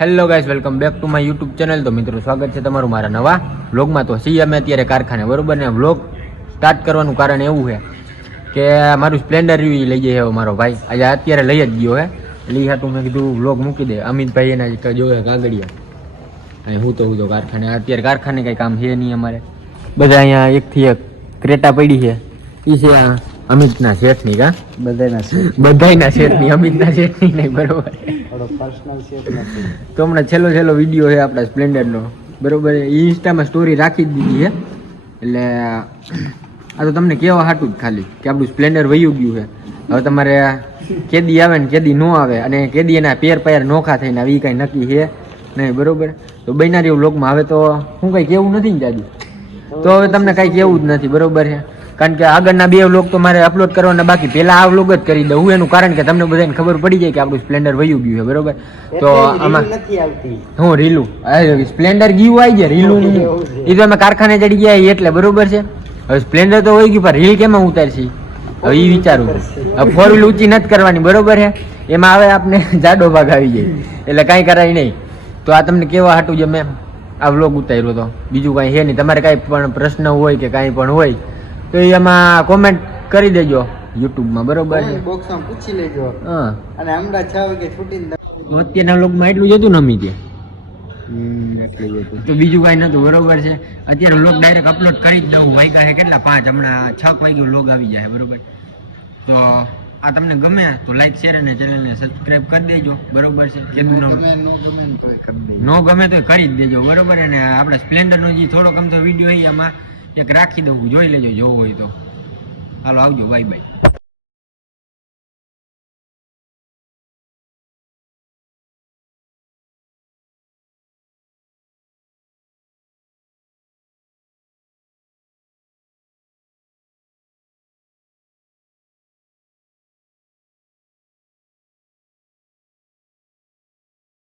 Hello guys, welcome back to my YouTube channel. તો મિત્રો, સ્વાગત છે તમારું મારા નવા વ્લોગમાં. તો છીએ અમે અત્યારે કારખાને, બરોબર ને. વ્લોગ સ્ટાર્ટ કરવાનું કારણ એવું છે કે મારું સ્પ્લેન્ડર લઈ જાય મારો ભાઈ, આજે અત્યારે લઈ જ ગયો હે. એટલે એ હાટું મેં કીધું વ્લોગ મૂકી દે. અમિતભાઈ એના જોવે કાગળિયા, અને હું તો કારખાને. અત્યારે કારખાને કંઈ કામ છે નહીં અમારે. બધા અહીંયા એકથી એક ક્રેટા પડી છે. એ છે અમિતના શેઠની. કા બધાયના શેઠની, અમિતના શેઠની નહીં, બરોબર. તો હમણાં છેલ્લો વિડીયો છે આપણા સ્પ્લેન્ડરનો, બરોબર. ઇન્સ્ટામાં સ્ટોરી રાખી જ દીધી છે. એટલે આ તો તમને કહેવા હાટું જ ખાલી કે આપણું સ્પ્લેન્ડર વયું ગયું છે. હવે તમારે કેદી આવે ને કેદી ન આવે, અને કેદી એના પેર પાયર નોખા થઈને આવી કાંઈ નક્કી છે નહીં, બરોબર. તો બનારી વ્લોગમાં હવે તો હું કંઈ કેવું નથી ને જાજુ, તો હવે તમને કાંઈ કેવું જ નથી, બરોબર છે. કારણ કે આગળના બે વ્લોગ તો મારે અપલોડ કરવાના બાકી, પહેલા આ વ્લોગ જ કરી દઉં એનું કારણ કે તમને બધાને ખબર પડી જાય કે આપણું સ્પ્લેન્ડર વયું ગયું છે, બરોબર. તો આમાં નથી આવતી હું રીલું સ્પ્લેન્ડર ગયું આવી જાય, રીલું એ તો અમે કારખાને ચડી ગયા એટલે, બરોબર છે. હવે સ્પ્લેન્ડર તો હોય ગયું, પણ રીલ કેમાં ઉતારશી હવે એ વિચારું. હવે 4 વ્હીલ ઊંચી નથી કરવાની, બરોબર છે. એમાં હવે આપણે જાડો ભાગ આવી જાય, એટલે કાંઈ કરાય નહીં. તો આ તમને કેવા હાટું જ મેં આ વ્લોગ ઉતાર્યો હતો, બીજું કાંઈ છે નહીં. તમારે કાંઈ પણ પ્રશ્ન હોય કે કાંઈ પણ હોય તો એમાં કોમેન્ટ કરી દેજો યુટ્યુબમાં, બરોબર છે. બોક્સમાં પૂછી લેજો. હા, અને હમણાં 6 વાગે છૂટીને અત્યારના વ્લોગમાં એટલું જ હતું ને અમી ત્યાં, તો બીજું કાંઈ નતું, બરોબર છે. અત્યારે વ્લોગ ડાયરેક્ટ અપલોડ કરી જ દઉં. વાગ્યા છે કેટલા 5, હમણાં 6 વાગ્યે વ્લોગ આવી જાય, બરોબર. તો આ તમને ગમે તો લાઈક શેર અને ચેનલને સબસ્ક્રાઇબ કરી દેજો, બરોબર છે. કીધું નો ગમે તો કરી જ દેજો, બરોબર. અને આપણે સ્પ્લેન્ડરનો જે થોડોક અમથો વિડીયો છે આમાં એક રાખી દઉં, જોઈ લેજો જોવું હોય તો. હાલો આવજો, બાય બાય.